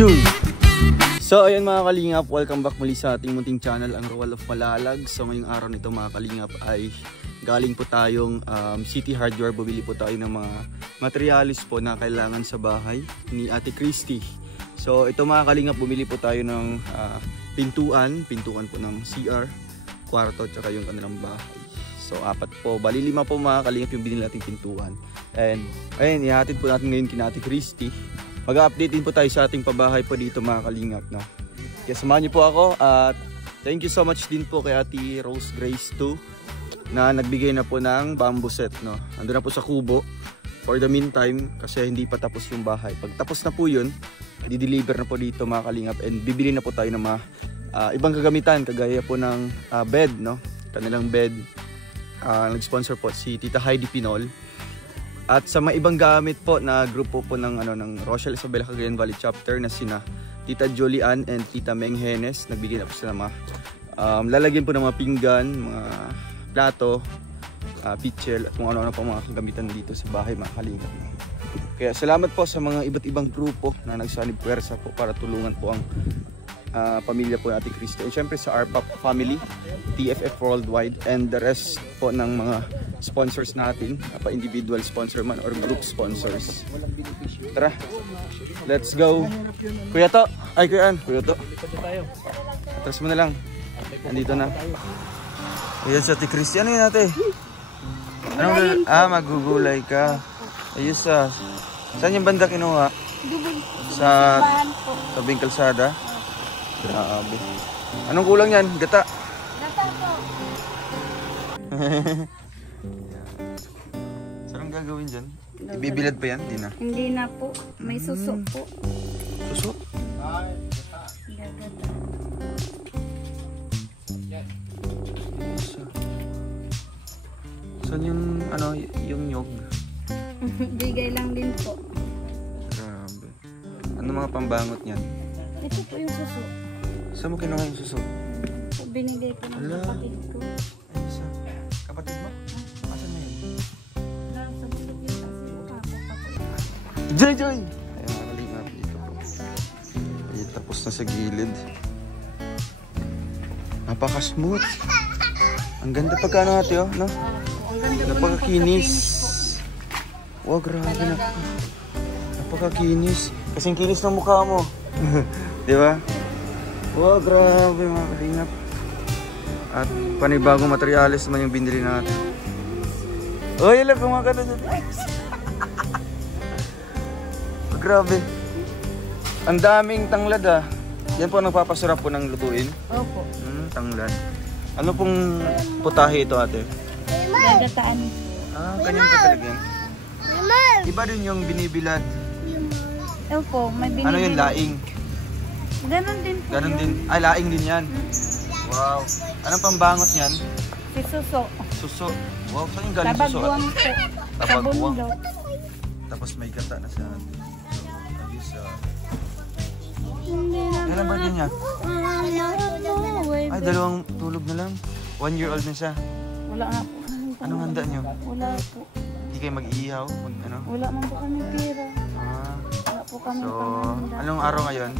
Dude! So ayun mga kalingap, welcome back muli sa ating munting channel, ang Roal of Malalag. So ngayong araw nito mga kalingap ay galing po tayong City Hardware. Bumili po tayo ng mga materialis po na kailangan sa bahay ni Ate Christy. So ito mga kalingap, bumili po tayo ng pintuan po ng CR, kwarto, tsaka yung kanilang bahay. So apat po, bali 5 po mga kalingap yung binili nating pintuan. And ayun, ihatid po natin ngayon kina Ate Christy. Mag-update din po tayo sa ating pabahay po dito mga kalingap, no? Kaya samahan niyo po ako at thank you so much din po kay Ate Rose Grace 2 na nagbigay na po ng bamboo set, no? Ando na po sa kubo for the meantime kasi hindi pa tapos yung bahay. Pag tapos na po yun, i-deliver na po dito mga kalingap and bibili na po tayo ng mga ibang kagamitan kagaya po ng bed, no? Kanilang bed. Nag-sponsor po si Tita Heidi Pinol. At sa mga ibang gamit po na grupo po ng Rochelle Isabela Cagayan Valley chapter na sina Tita Julian and Tita Meng Henes, nagbigay na po sila mga lalagyan po ng mga pinggan, mga plato, pitchel at kung ano-ano po mga kagamitan dito sa bahay mga kalingap. Kaya salamat po sa mga iba't ibang grupo na nagsanib puwersa po para tulungan po ang pamilya po natin Christy. And syempre sa RPAP family, TFF Worldwide, and the rest po ng mga sponsors natin, pa-individual sponsor man or group sponsors. Tara, let's go. Kuya To, ay Kuya To. Atras mo na lang. Nandito na. Ayan si Ate Christy. Ano yun ate? Anong, magugulay ka. Ayos saan yung banda kinuha? Sa tabing kalsada? Grabe. Anong kulang yan? Gata? Gata po. Saan gagawin dyan? Ibibilad pa yan? Hindi na? Hindi na po. May suso po. Suso? Gagata. Saan yung yung nyog? Bigay lang din po. Grabe. Ano mga pambangot niyan? Ito po yung suso. Saan mo kinuha yung suso? Binigay ko ng kapatid ko. Isa. Kapatid mo? Asan na yun? Sa bulog yun kasi kapatid. Joy! Ayun mga kalingap dito po. Ay, tapos na sa gilid. Napaka-smooth. Ang ganda pagkano natin, oh, no? Napaka-kinis. Wow, grabe na. Napaka-kinis. Kasing kinis ng mukha mo. Di ba? Wow, grabe mga kalingap. At panibagong materialis naman yung binili natin. Oh, yun lang, kumakata dyan. Grabe. Ang daming tanglad Yan po nagpapasarap po ng lutuin. Opo. Tanglad. Ano pong putahe ito ate? Gagataan. Ganyan ka talaga yan. Iba din yung binibilad. Opo, may binibili. Ano yung laing? Ganon din po. Ganon din. Ay, laing din yan. Wow. Anong pambangot niyan? Si suso. Suso. Wow, saan yung galing suso? Tabagwang po. Tabagwang. Sa Tapos may gata na sa atin. Ayos Hindi na Kailan ba din niya? Ay, 2 tulog na lang. 1 year old na siya. Wala nga po. Anong handa niyo? Wala po. Hindi kayo mag-iihaw? Wala man po kami pera. Wala po kami So, panghanda. anong araw ngayon?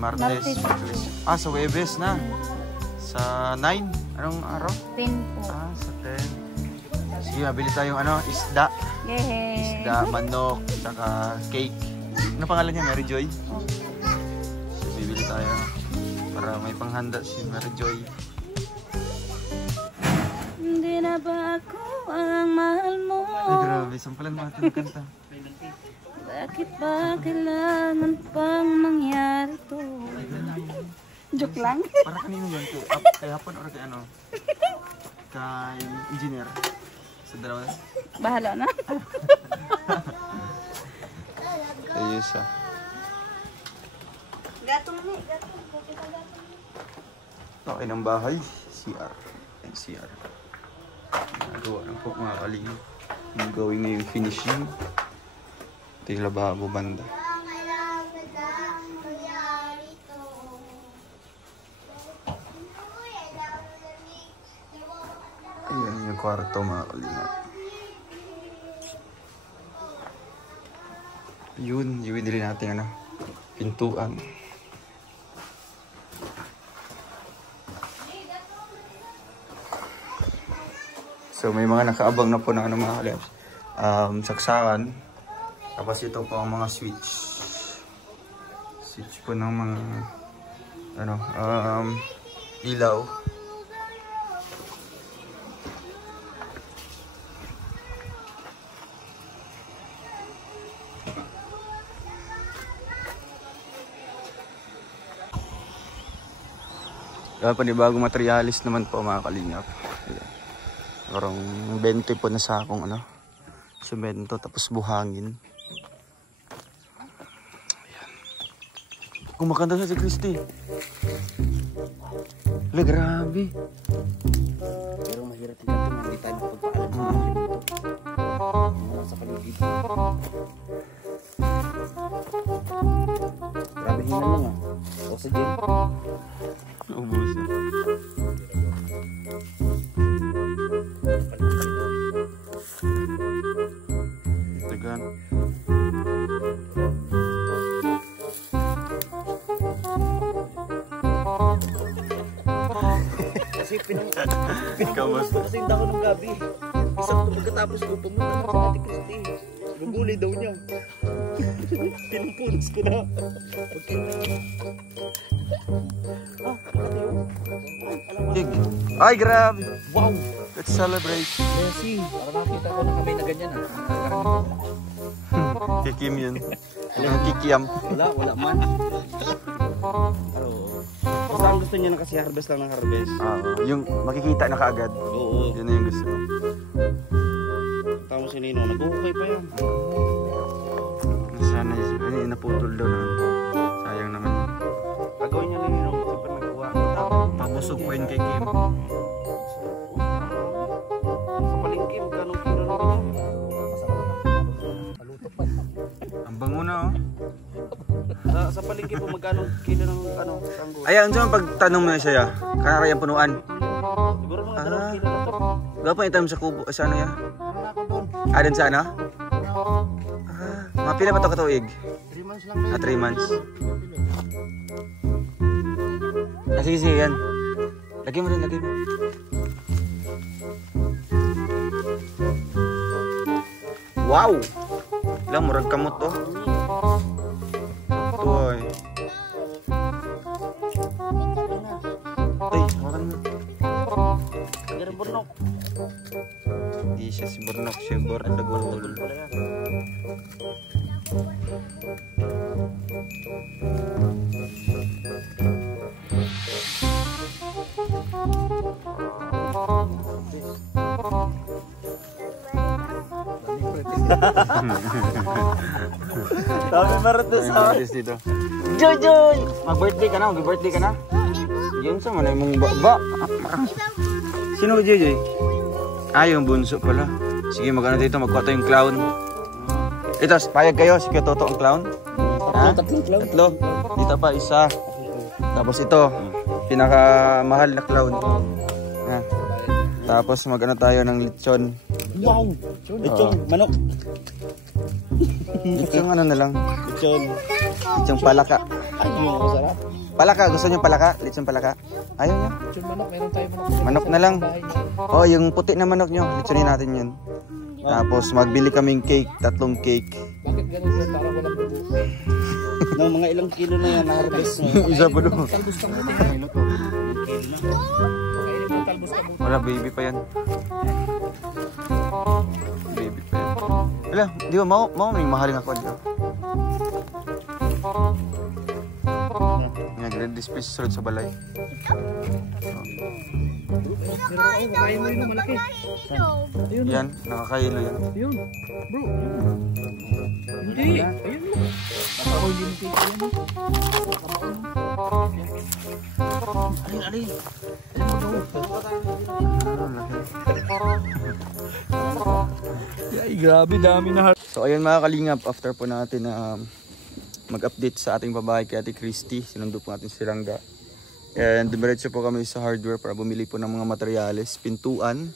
Martes. Sa Webes na. Sa 9? Anong araw? 10 po. Sa 10. Sige, mabili tayong isda. Yehey. Isda, manok, saka cake. Ano pangalan niya? Mary Joy? So, bibili tayo para may panghanda si Mary Joy. Hindi na ba ako ang mahal mo? Ay, grabe. Sampalan mo natin ang kanta. Bakit ba kailangan pang mangyari to? Joke lang. Para kanino yun? Kay hapon or kay Kay engineer? Sa dalawa? Bahala na. Ayos Gatong ni, gatong. Okay ng bahay. CR. And CR. Nagawa lang po mga kalingap. Yung gawin na yung finishing. Ito yung lababo banda. Ayan yung kwarto mga kalingap. Yun, yung binili natin pintuan. So may mga nakaabang na po na ano mga kalabs. Saksakan. Tapos ito po ang mga switch. Switch po ng mga ano, ilaw. Panibagong materialis naman po mga kalingap. Parang 20 po na sakong ano, semento tapos buhangin. Ayan. Kumakanta siya si Christy. Wala, grabe. Pero mahirap din natin hindi tayo nakapagpaalam sa mga ito. Sa paligid. Grabe hinan lang ah. Oxygen. Ubus na. Tagan. Kasi pinanggusto kasi yung dako ng gabi. Isang pagkatapos ko pumunta na sa Ate Christy. Gugulay daw niya. Pinampunos ko na. Okay. Ay, grabe. Wow! Let's celebrate. Messi. Para makita ko na kami na ganyan ah. Kikim yun. Ang kikiam. Wala man. Pero, basta ang gusto niya na kasi harvest lang ng harvest. Yung makikita na kaagad. Oo. Yun na yung gusto. Tama si Nino, nag-ukay pa yan. Sana yun, naputol daw naman. Sayang naman. Gagawin niya ni Nino, super nagkuha. Pabusog po yun kay Kim. Sa palengke, magkano kilo na ganyan? Ang bango na oh. Sa palengke po, magkano kilo ng tanggol? Ayan, saan pagtanong mo na siya? Kanara yung punuan. Siguro mga 2 kilo na to. Gapang itam sa kubo, sa ano yan? Adin sa ano? Mga pila ba ito katuig? 3 months lang. 3 months. Sige, yan. Lagay mo rin, lagay mo. Wow! Lang, murag kamot to. Ito ay. Ay, hawakan mo. Meron burnok. Hindi siya si Burnok, siya Bordagol. Wala yan. Dami marites ha. Marites dito. Jojoy! Mag-birthday ka na, mag-birthday ka na. Yun sa manay mong ba. Sino ka Jojoy? Yung bunso pala. Sige, magano dito, magkuha tayo yung clown. Ito, payag kayo, sige Toto ang clown. Ha? Tatlo. Dito pa, isa. Tapos ito, pinakamahal na clown. Ha? Tapos magano tayo ng lechon. Wow! Lechon, manok. Lechon ano na lang. Lechon palaka. Ay, yung masarap. Palaka, gusto niyo palaka? Lechon palaka? Ayaw niyo? Lechon manok, meron tayo manok. Manok na lang. Oh, yung puti na manok niyo, lechonin natin yun. Tapos magbili kaming cake, 3 cake. Bakit ganun yun? Para walang bubo. No, mga ilang kilo na yan, na-harvest mo. Isa pa doon. Talbos kang buti. Kilo to. Kilo na. Kainin mo talbos ka buti. Wala, baby pa yan. Baby pa yan. Wala, di ba, mau may mahalin ako dito. Nag-display sa sa balay. Pero ako, kaya mo yun malaki. Yan, nakakailo yan. Ayun, bro. Hindi. Ayun mo. Ako hindi mo tigil yan. Alin. Ay, grabe, dami na. So ayun mga kalingap, after po natin mag-update sa ating babae kay Ate Christy, sinundo po natin si Rangga. And dumiretso po kami sa hardware para bumili po ng mga materyales, pintuan.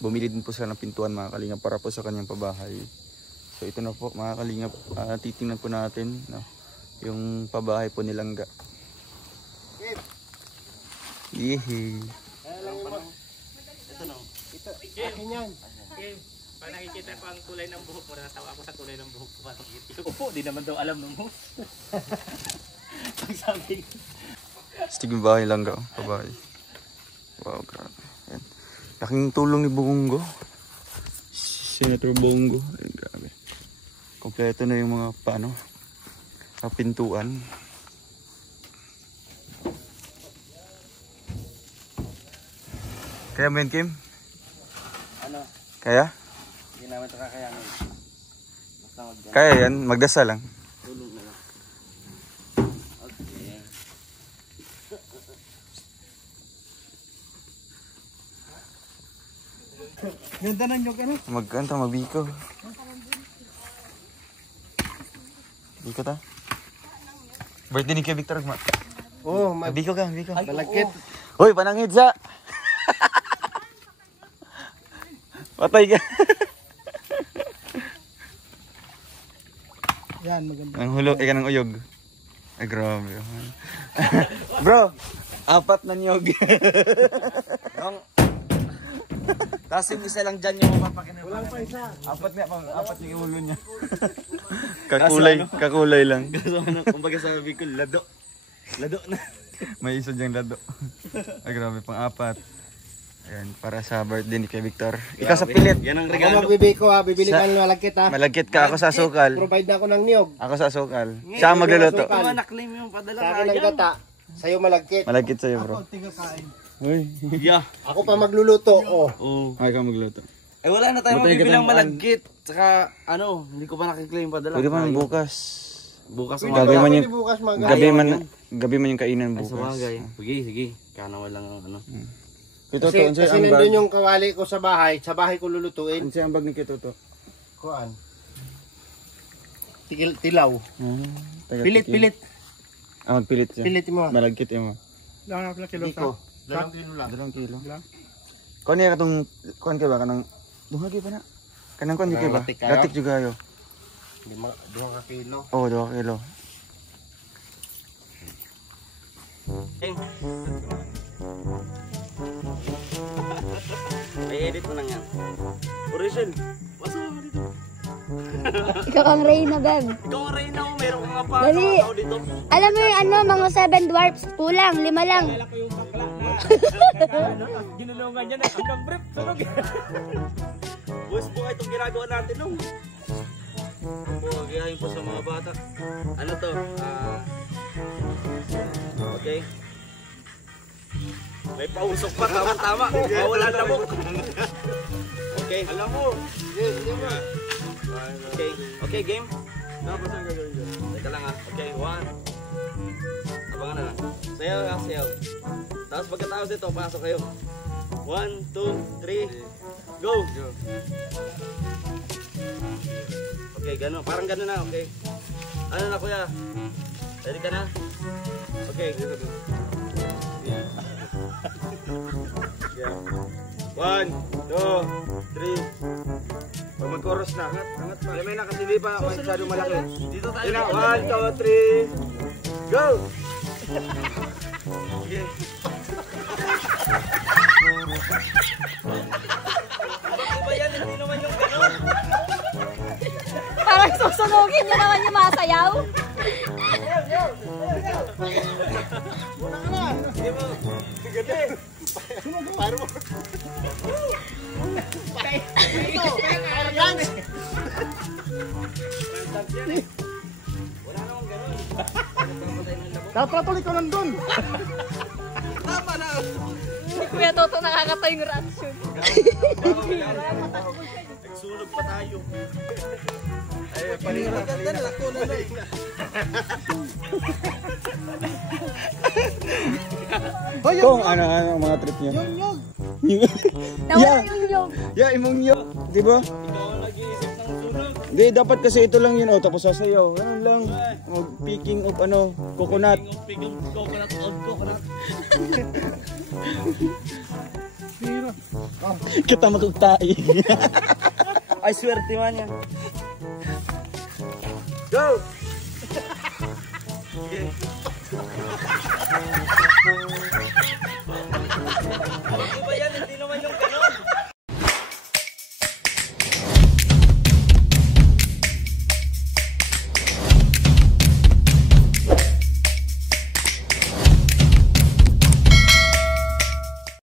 Bumili din po sila ng pintuan mga kalingap para po sa kanyang pabahay. So ito na po mga kalingap, titingnan po natin. No? Yung pabahay po ni Langga. Yehey. Ito no. Ito, akin yan. Pag nakikita ko ang kulay ng buhok mo, natawa ako sa kulay ng buhok ko. Opo, di naman daw alam ng buhok. Pag sabi ko. Stig yung bahay Langga. Pabahay. Wow, grabe. Ayan. Laking tulong ni Bongo. Senator Bongo. Ayan, grabe. Kompleto na yung mga paano, pintuan. Kaya mo yun, Kim? Ano? Kaya? Hindi naman ito kakayanin. Basta mag-gano'n. Kaya yan, magdasal lang. Tulog na lang. Okay. Ganda ng nyog ano? Magbiko. Biko ta? Birthday ni Kuya Victor, ma. Oo, Magbiko ka, magbiko. malagkit. Hoy, panangid sa! Patay ka. Yan, maganda. Ang hulo, ika ng uyog. Ay, grabe. Bro, 4 na niyog. Tapos yung isa lang dyan yung mapapakinig. Walang pa isa. 4 yung ulo niya. Kakulay lang. Kaso ano, kumbaga sabi ko, lado. Lado na. May isa diyang lado. Ay, grabe, pang-4. Ayan, para sa birthday ni Kuya Victor. Ikaw sa pilit. Yan ang Ako regalo. magbibig ko ha, bibili Sa- ka ng malagkit ha. Malagkit ka, ako sa asukal. Provide na ako ng niyog. Ako sa asukal. Siya ang magluluto. Asukal. Kung na-claim yung padala Sa akin ng gata, sa'yo malagkit. Malagkit sa'yo, bro. Uy. Yeah. Ako pa magluluto, oh. Oo. Ay, ikaw magluto. Eh wala na tayong Butay ka mabibilang tayong malagkit. Tsaka ano, hindi ko pa nakiklaim padala. Pwede pa bukas. Bukas Gabi man Pwede yung, bukas gabi man yung kainan Ay, bukas. sabagay. Sige. Kana walang ano. Kito Kasi nandun yung kawali ko sa bahay ko lulutuin. Ano siya ang bag ni Kito to? Kuan. Tilaw. Pilit. Ah, magpilit siya. Pilit mo. Malagkit mo. Lang na kilo ka. 2 kilo lang. 2 kilo. Kuan niya katong, kuan ka ba? Kanang, duhagi pa na. Kanang kuan di ka ba? Latik kayo? Latik juga yo. 2 ka kilo. Oo, 2 kilo. Ay, edit mo lang yan. Origin. Masa mo dito? Ikaw ang Reyna, Beb. Ikaw ang Reyna mo. Meron ka nga pa. Dali. Tao dito. Alam mo yung ano, mga 7 dwarfs. Kulang, 5 lang. Ginulungan niya na hanggang brief. Sunog. Boys, buhay itong ginagawa natin nung. Gayahin po sa mga bata. Ano to? Okay. May pausok pa. Tama. Mawala na mo. Okay. Alam mo. Okay. Okay, game? Teka lang ha. Okay, 1. Abangan na lang. Sayaw ha, sayaw. Tapos pagkatapos dito, pasok kayo. 1, 2, 3, go! Okay, gano'n. Parang gano'n na, okay. Ano na kuya? Ready ka na? Okay. Yeah. 1, 2, 3. Pag mag-chorus na, angat pa. May na kasi di pa masyadong malaki. Dito tayo. 1, 2, 3, go! Okay. Bakit ba yan? Hindi naman yung gano'n. Parang susunugin niyo naman yung masayaw. Hindi mo. Ganda eh. Wala namang gano'n. Dapat tuloy ko nandun. Tama na. Kuya Toto nakakatawa yung reaction. Nagsunog pa tayo. Ay, palina. Ganda na. Lako na lang. Kung ano mga trip niyo. Nawala yung yung. Yeah, imong yo, di ba? Ikaw ang nag-iisip ng sunog. Hindi, dapat kasi ito lang yun, oh, tapos sasayaw. Ano lang, picking of ano, coconut. Pigong coconut, old coconut. Kita matugtay. Ay, swerte man yan. Go! Sige.